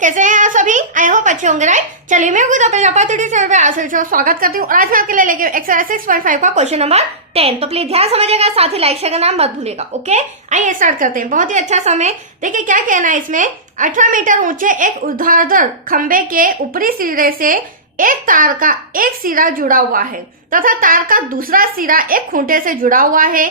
कैसे हैं आप सभी? आई होप अच्छे होंगे, राइट। चलिए मैं चैनल पे आज स्वागत करती हूँ और आज मैं आपके लिए लेके एक्सरसाइज 6.5 का क्वेश्चन नंबर 10। तो प्लीज ध्यान समझिएगा, साथ ही लाइक शेयर करना मत भूलिएगा। ओके, आइए स्टार्ट करते हैं। बहुत ही अच्छा समय। देखिए क्या कहना है इसमें। 18 मीटर ऊंचे एक ऊर्ध्वाधर खंबे के ऊपरी सिरे से एक तार का एक सिरा जुड़ा हुआ है तथा तार का दूसरा सिरा एक खूंटे से जुड़ा हुआ है।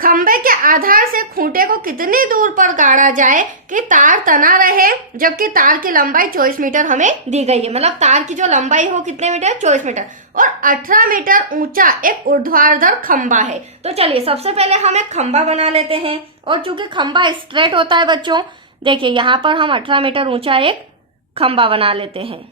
खंबे के आधार से खूंटे को कितनी दूर पर गाड़ा जाए कि तार तना रहे, जबकि तार की लंबाई 24 मीटर हमें दी गई है। मतलब तार की जो लंबाई हो कितने मीटर? 24 मीटर। और 18 मीटर ऊंचा एक ऊर्ध्वाधर खंबा है। तो चलिए सबसे पहले हम एक खंबा बना लेते हैं। और चूंकि खंबा स्ट्रेट होता है बच्चों, देखिए यहाँ पर हम 18 मीटर ऊंचा एक खंबा बना लेते हैं।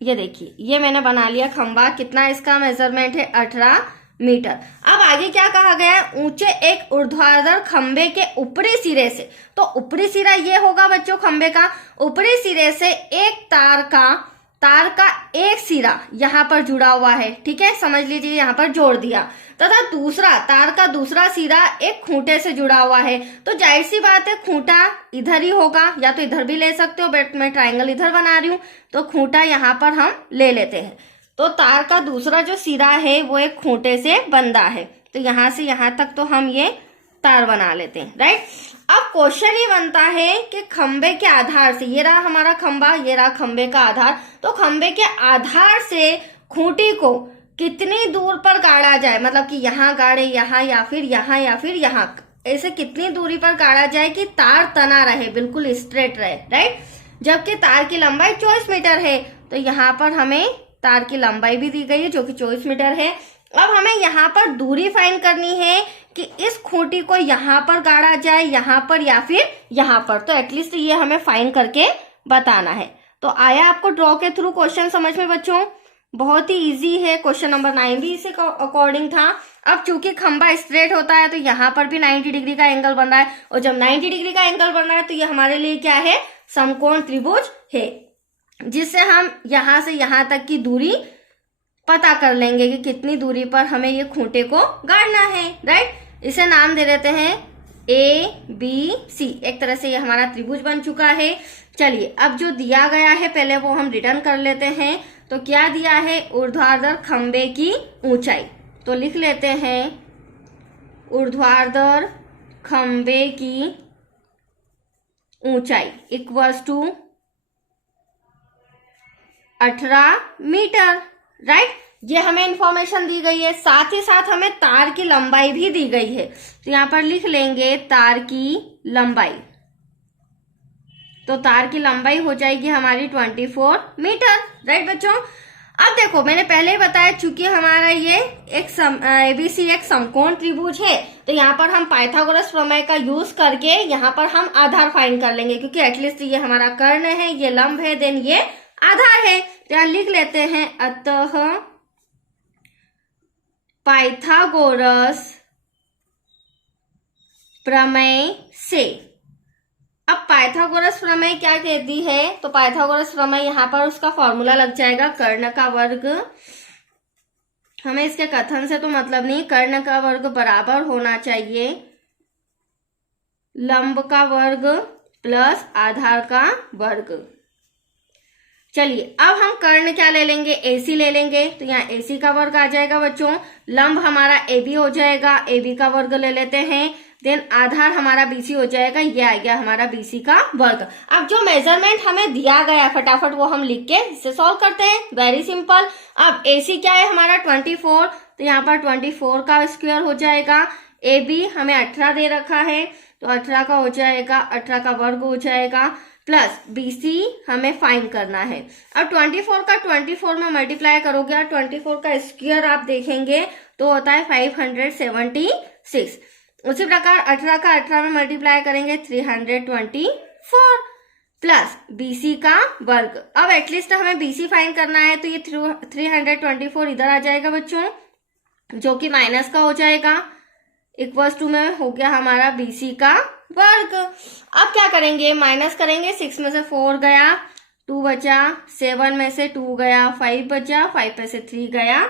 ये देखिए, ये मैंने बना लिया खंबा। कितना इसका मेजरमेंट है? 18 मीटर। अब आगे क्या कहा गया है? ऊंचे एक ऊर्ध्वाधर खंबे के ऊपरी सिरे से। तो ऊपरी सिरा ये होगा बच्चों खंबे का। ऊपरी सिरे से एक तार का एक सिरा यहाँ पर जुड़ा हुआ है। ठीक है, समझ लीजिए, यहाँ पर जोड़ दिया। तथा दूसरा तार का दूसरा सिरा एक खूंटे से जुड़ा हुआ है। तो जाहिर सी बात है खूंटा इधर ही होगा, या तो इधर भी ले सकते हो, बट मैं ट्रायंगल इधर बना रही हूं तो खूंटा यहाँ पर हम ले लेते हैं। तो तार का दूसरा जो सिरा है वो एक खूंटे से बंधा है। तो यहां से यहां तक तो हम ये तार बना लेते हैं, राइट। अब क्वेश्चन ये बनता है कि खंबे के आधार से, ये रहा हमारा खंबा, ये रहा खंबे का आधार। तो खंबे के आधार से खूंटी को कितनी दूर पर गाड़ा जाए, मतलब कि यहाँ गाड़े, यहाँ या फिर यहाँ या फिर यहाँ, ऐसे कितनी दूरी पर गाड़ा जाए कि तार तना रहे, बिल्कुल स्ट्रेट रहे, राइट। जबकि तार की लंबाई 24 मीटर है। तो यहाँ पर हमें तार की लंबाई भी दी गई है जो कि 24 मीटर है। अब हमें यहाँ पर दूरी फाइंड करनी है कि इस खूंटी को यहाँ पर गाड़ा जाए, यहाँ पर या फिर यहाँ पर। तो एटलीस्ट ये हमें फाइंड करके बताना है। तो आया आपको ड्रॉ के थ्रू क्वेश्चन समझ में बच्चों? बहुत ही इजी है। क्वेश्चन नंबर 9 भी इसी अकॉर्डिंग था। अब चूंकि खंबा स्ट्रेट होता है तो यहाँ पर भी 90 डिग्री का एंगल बन रहा है, और जब 90 डिग्री का एंगल बन रहा है तो ये हमारे लिए क्या है? समकोण त्रिभुज है, जिससे हम यहां से यहां तक की दूरी पता कर लेंगे कि कितनी दूरी पर हमें ये खूंटे को गाड़ना है, राइट। इसे नाम दे देते हैं ABC। एक तरह से ये हमारा त्रिभुज बन चुका है। चलिए अब जो दिया गया है पहले वो हम रिटर्न कर लेते हैं। तो क्या दिया है? ऊर्ध्वाधर खंबे की ऊंचाई। तो लिख लेते हैं ऊर्ध्वाधर खंबे की ऊंचाई इक्वल्स टू 18 मीटर, राइट। ये हमें इंफॉर्मेशन दी गई है। साथ ही साथ हमें तार की लंबाई भी दी गई है। तो यहां पर लिख लेंगे तार की लंबाई। तो तार की लंबाई हो जाएगी हमारी 24 मीटर, राइट बच्चों। अब देखो, मैंने पहले ही बताया चूंकि हमारा ये एक ABC एक समकोण त्रिभुज है, तो यहाँ पर हम पाइथागोरस प्रमेय का यूज करके यहाँ पर हम आधार फाइंड कर लेंगे, क्योंकि एटलीस्ट ये हमारा कर्ण है, ये लंब है, देन ये आधार है। यहाँ लिख लेते हैं अतः पाइथागोरस प्रमेय से। अब पाइथागोरस प्रमेय क्या कहती है? तो पाइथागोरस प्रमेय यहाँ पर उसका फॉर्मूला लग जाएगा कर्ण का वर्ग। हमें इसके कथन से तो मतलब नहीं, कर्ण का वर्ग बराबर होना चाहिए लंब का वर्ग प्लस आधार का वर्ग। चलिए अब हम कर्ण क्या ले लेंगे? AC ले लेंगे। तो यहाँ AC का वर्ग आ जाएगा बच्चों। लंब हमारा AB हो जाएगा, AB का वर्ग ले लेते हैं। देन आधार हमारा BC हो जाएगा, ये आ गया हमारा BC का वर्ग। अब जो मेजरमेंट हमें दिया गया फटाफट वो हम लिख के इसे सॉल्व करते हैं। Very simple. अब AC क्या है हमारा? 24। तो यहाँ पर 24 का स्क्वायर हो जाएगा। AB हमें 18 दे रखा है, तो 18 का हो जाएगा, 18 का वर्ग हो जाएगा, प्लस BC हमें फाइंड करना है। अब 24 का 24 में मल्टीप्लाई करोगे और 24 का स्क्वायर आप देखेंगे तो होता है 576। उसी प्रकार 18 का 18 में मल्टीप्लाई करेंगे 324 प्लस BC का वर्ग। अब एटलीस्ट हमें BC फाइंड करना है, तो ये 324 इधर आ जाएगा बच्चों, जो कि माइनस का हो जाएगा। इक्वल्स टू में हो गया हमारा BC का वर्ग। अब क्या करेंगे? माइनस करेंगे। 6 में से 4 गया, 2 बचा, 7 में से 2 गया, 5 बचा, 5 में से 3 गया,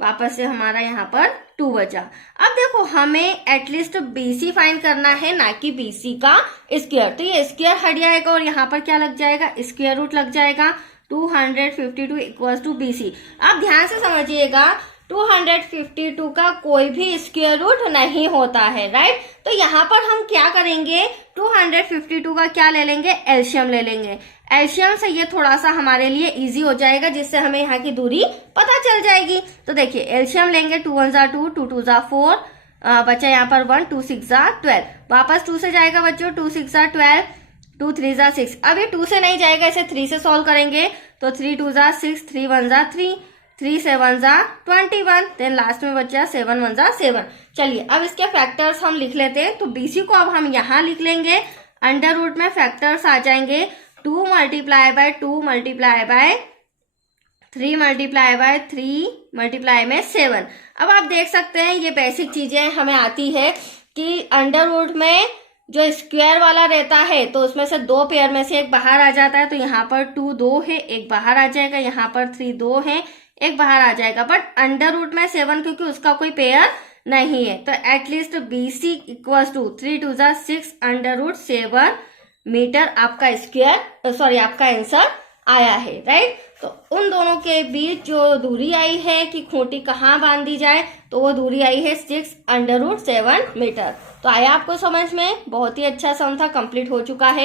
वापस से हमारा यहाँ पर 2 बचा। अब देखो हमें एटलीस्ट BC फाइंड करना है, ना कि BC का स्क्वायर। तो ये स्क्वायर हट जाएगा और यहाँ पर क्या लग जाएगा, स्क्वायर रूट लग जाएगा। 252 इक्वल्स टू BC। अब ध्यान से समझिएगा, 252 का कोई भी स्क्वायर रूट नहीं होता है, राइट। तो यहाँ पर हम क्या करेंगे, 252 का क्या ले लेंगे, एलसीएम ले लेंगे। एलसीएम से ये थोड़ा सा हमारे लिए इजी हो जाएगा, जिससे हमें यहाँ की दूरी पता चल जाएगी। तो देखिए एलसीएम लेंगे, 2 1 जा 2, 2 2 जा 4, बचा यहाँ पर 1, 2 6 जा 12। वापस 2 से जाएगा बच्चों, 2 6 जा 12, 2 3 जा 6। अब ये 2 से नहीं जाएगा, इसे 3 से सॉल्व करेंगे। तो 3 2 जा 6, 3 1 जा 3, 3 7 जा 21, देन लास्ट में बचा 7 1 जा 7। चलिए अब इसके फैक्टर्स हम लिख लेते हैं। तो BC को अब हम यहाँ लिख लेंगे, अंडर रूट में फैक्टर्स आ जाएंगे 2 multiply by 2 multiply by 3 multiply by 3 multiply में 7। अब आप देख सकते हैं ये बेसिक चीजें हमें आती है कि अंडर रूट में जो स्क्वायर वाला रहता है तो उसमें से 2 पेयर में से एक बाहर आ जाता है। तो यहाँ पर 2 2 है, एक बाहर आ जाएगा। यहाँ पर 3 2 है, एक बाहर आ जाएगा। बट अंडर रूट में 7 क्योंकि उसका कोई पेयर नहीं है, तो एटलीस्ट BC इक्वल्स टू 3 2 जा 6 अंडर रूट 7 मीटर आपका स्क्वायर, सॉरी आपका आंसर आया है, राइट। तो उन दोनों के बीच जो दूरी आई है कि खूंटी कहाँ बांधी जाए, तो वो दूरी आई है 6 अंडर रूट 7 मीटर। तो आया आपको समझ में, बहुत ही अच्छा सम था, कंप्लीट हो चुका है।